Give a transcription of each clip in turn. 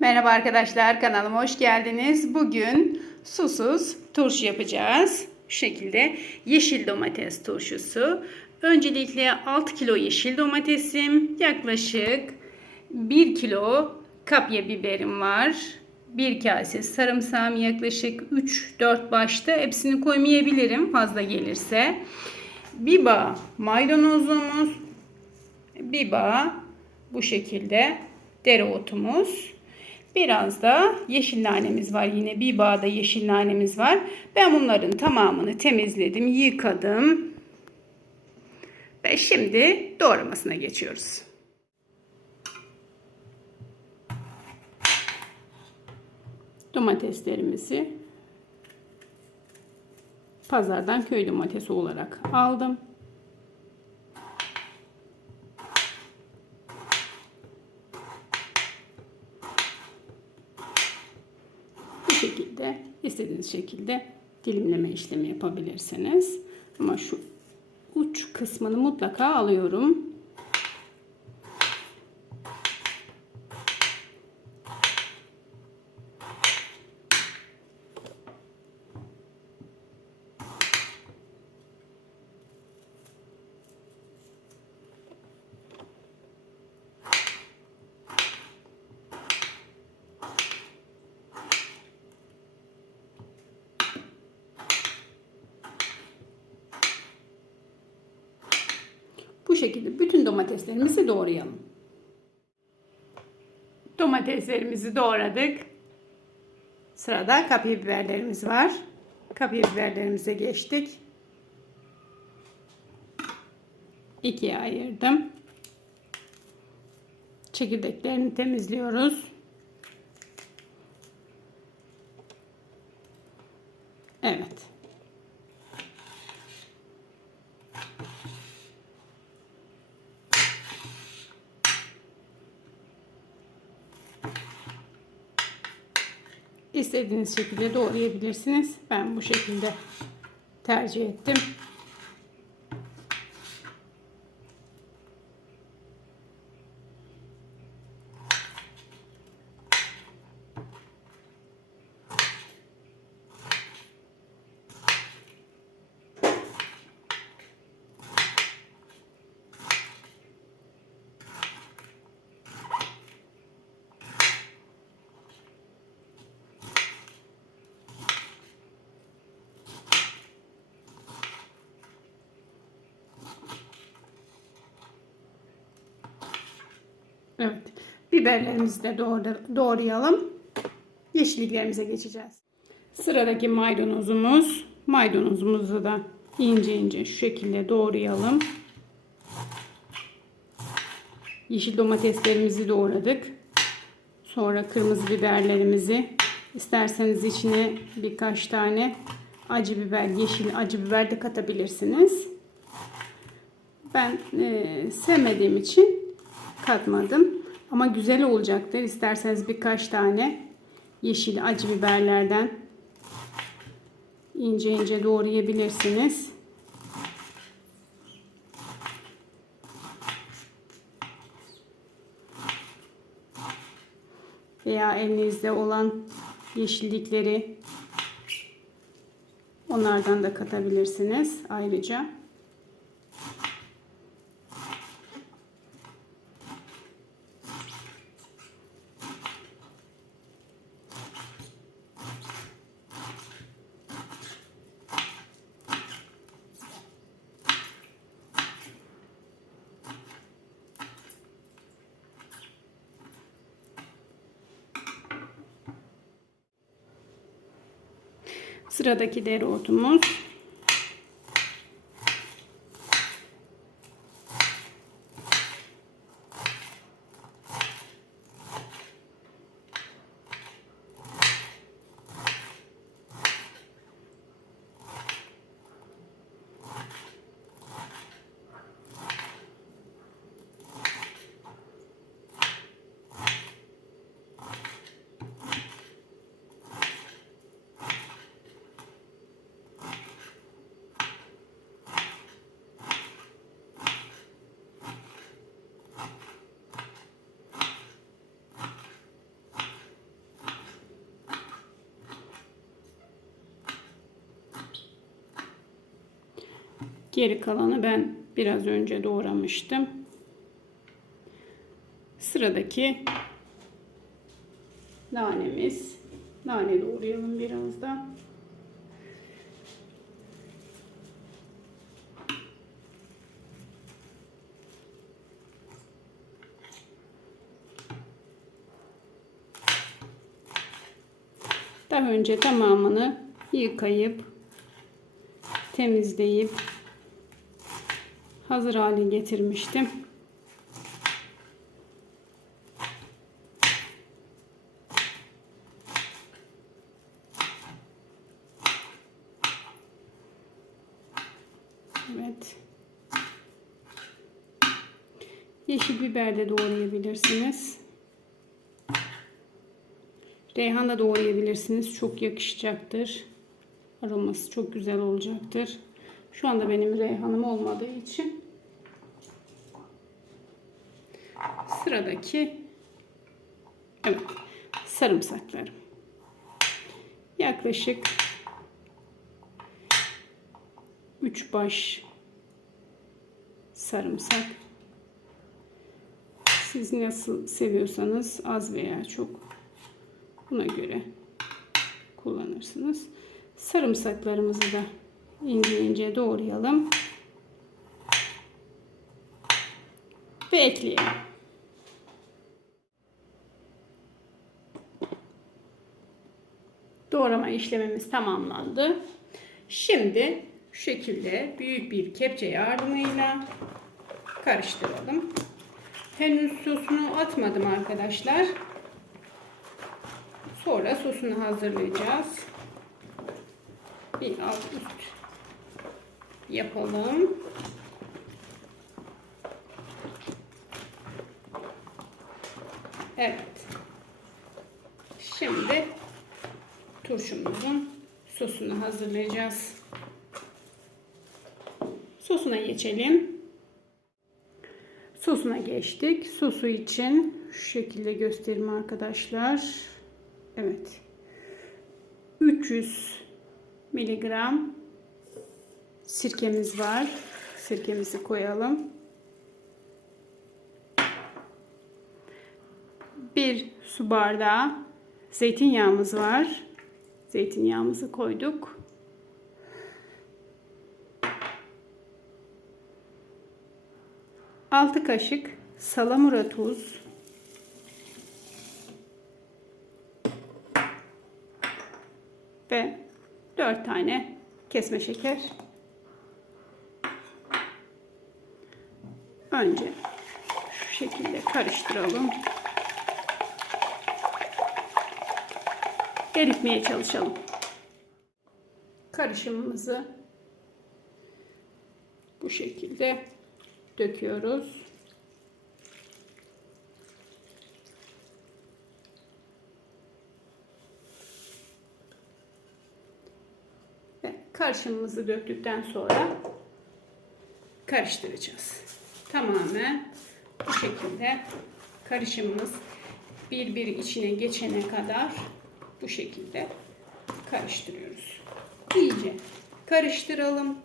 Merhaba arkadaşlar kanalıma hoş geldiniz. Bugün susuz turşu yapacağız. Şu şekilde yeşil domates turşusu. Öncelikle 6 kilo yeşil domatesim, yaklaşık 1 kilo kapya biberim var. 1 kase sarımsağım yaklaşık 3-4 başta hepsini koymayabilirim fazla gelirse. Bir bağ maydanozumuz, bir bağ bu şekilde dereotumuz. Biraz da yeşil nanemiz var. Yine bir bağda yeşil nanemiz var. Ben bunların tamamını temizledim, yıkadım. Ve şimdi doğramasına geçiyoruz. Domateslerimizi pazardan köy domatesi olarak aldım. Bu şekilde istediğiniz şekilde dilimleme işlemi yapabilirsiniz. Ama şu uç kısmını mutlaka alıyorum. Şekilde bütün domateslerimizi doğrayalım. Domateslerimizi doğradık. Sırada kapya biberlerimiz var. Kapya biberlerimize geçtik. İkiye ayırdım. Çekirdeklerini temizliyoruz. Evet. İstediğiniz şekilde doğrayabilirsiniz. Ben bu şekilde tercih ettim. Evet. Biberlerimizi de doğra- doğrayalım. Yeşilliklerimize geçeceğiz. Sıradaki maydanozumuz. Maydanozumuzu da ince ince şu şekilde doğrayalım. Yeşil domateslerimizi doğradık. Sonra kırmızı biberlerimizi isterseniz içine birkaç tane acı biber, yeşil acı biber de katabilirsiniz. Ben e, sevmediğim için katmadım. Ama güzel olacaktır. İsterseniz birkaç tane yeşil acı biberlerden ince ince doğrayabilirsiniz. Veya elinizde olan yeşillikleri onlardan da katabilirsiniz ayrıca. Sıradaki dereotumuz. Geri kalanı ben biraz önce doğramıştım. Sıradaki nanemiz. Nane doğrayalım biraz da. Daha önce tamamını yıkayıp temizleyip hazır hale getirmiştim. Evet. Yeşil biber de doğrayabilirsiniz. Reyhan da doğrayabilirsiniz. Çok yakışacaktır. Aroması çok güzel olacaktır. Şu anda benim reyhanım olmadığı için sıradaki evet sarımsaklarım. Yaklaşık 3 baş sarımsak. Siz nasıl seviyorsanız az veya çok buna göre kullanırsınız. Sarımsaklarımızı da ince ince doğrayalım. Ve ekleyelim. Doğrama işlemimiz tamamlandı. Şimdi şu şekilde büyük bir kepçe yardımıyla karıştıralım. Henüz sosunu atmadım arkadaşlar. Sonra sosunu hazırlayacağız. Bir alt üst yapalım. Evet. Şimdi turşumuzun sosunu hazırlayacağız. Sosuna geçelim. Sosuna geçtik. Sosu için şu şekilde göstereyim arkadaşlar. Evet. 300 miligram sirkemiz var. Sirkemizi koyalım. Bir su bardağı zeytinyağımız var. Zeytinyağımızı koyduk. Altı kaşık salamura tuz. Ve 4 tane kesme şeker. Önce şu şekilde karıştıralım. Eritmeye çalışalım. Karışımımızı bu şekilde döküyoruz. Karışımımızı döktükten sonra karıştıracağız. Tamamen bu şekilde karışımımız birbiri içine geçene kadar bu şekilde karıştırıyoruz. İyice karıştıralım.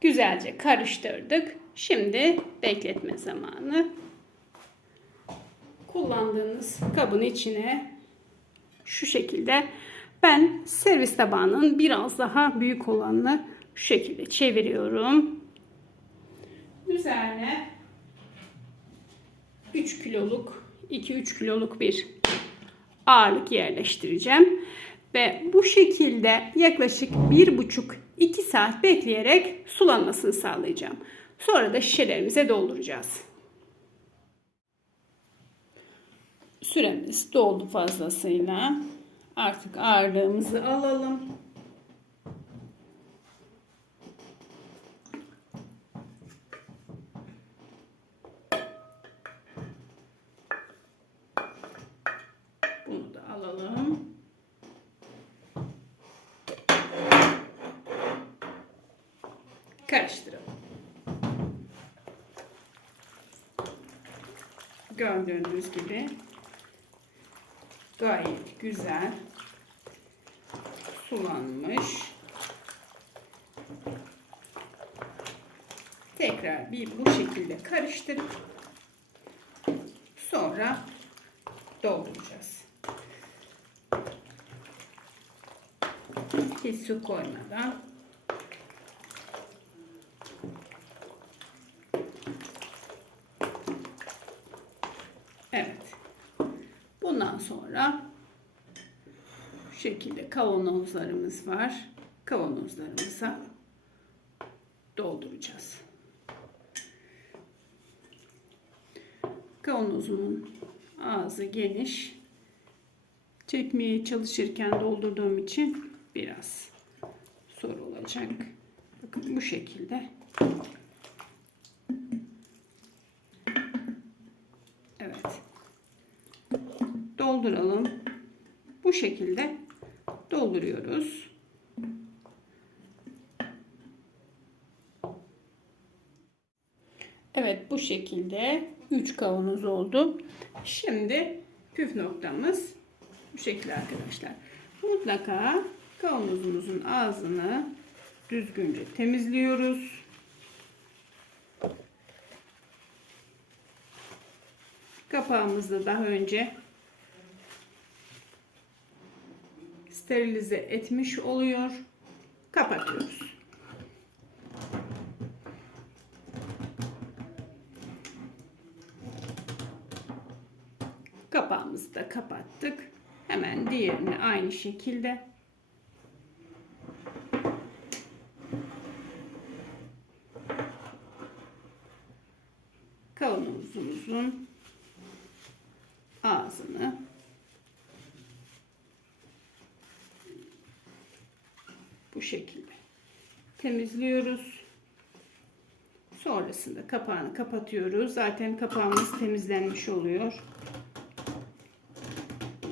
Güzelce karıştırdık. Şimdi bekletme zamanı. Kullandığınız kabın içine şu şekilde ben servis tabağının biraz daha büyük olanını şu şekilde çeviriyorum. Üzerine 3 kiloluk 2-3 kiloluk bir ağırlık yerleştireceğim. Ve bu şekilde yaklaşık 1,5-2 saat bekleyerek sulanmasını sağlayacağım. Sonra da şişelerimize dolduracağız. Süremiz doldu fazlasıyla. Artık ağırlığımızı alalım. Bunu da alalım. Karıştıralım. Gördüğünüz gibi gayet güzel sulanmış. tekrar bir bu şekilde karıştırıp sonra dolduracağız. Hiç su koymadan Evet. Sonra bu şekilde kavanozlarımız var. Kavanozlarımıza dolduracağız. Kavanozumun ağzı geniş. Çekmeye çalışırken doldurduğum için biraz zor olacak. Bakın bu şekilde. Evet. Dolduralım. Bu şekilde dolduruyoruz. Evet bu şekilde 3 kavanoz oldu. Şimdi püf noktamız bu şekilde arkadaşlar. Mutlaka kavanozumuzun ağzını düzgünce temizliyoruz. Kapağımızı daha önce sterilize etmiş oluyor. Kapatıyoruz. Kapağımızı da kapattık. Hemen diğerini aynı şekilde kavanozumuzun ağzını bu şekilde temizliyoruz. Sonrasında kapağını kapatıyoruz. Zaten kapağımız temizlenmiş oluyor.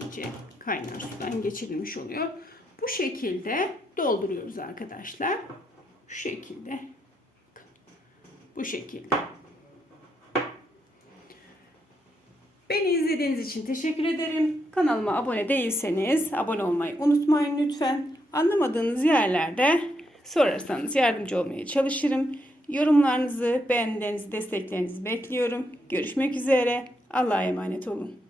İyice kaynar sudan geçirilmiş oluyor. Bu şekilde dolduruyoruz arkadaşlar. Şu şekilde. Bu şekilde. Beni izlediğiniz için teşekkür ederim. Kanalıma abone değilseniz abone olmayı unutmayın lütfen. Anlamadığınız yerlerde sorarsanız yardımcı olmaya çalışırım. Yorumlarınızı, beğenilerinizi, desteklerinizi bekliyorum. Görüşmek üzere. Allah'a emanet olun.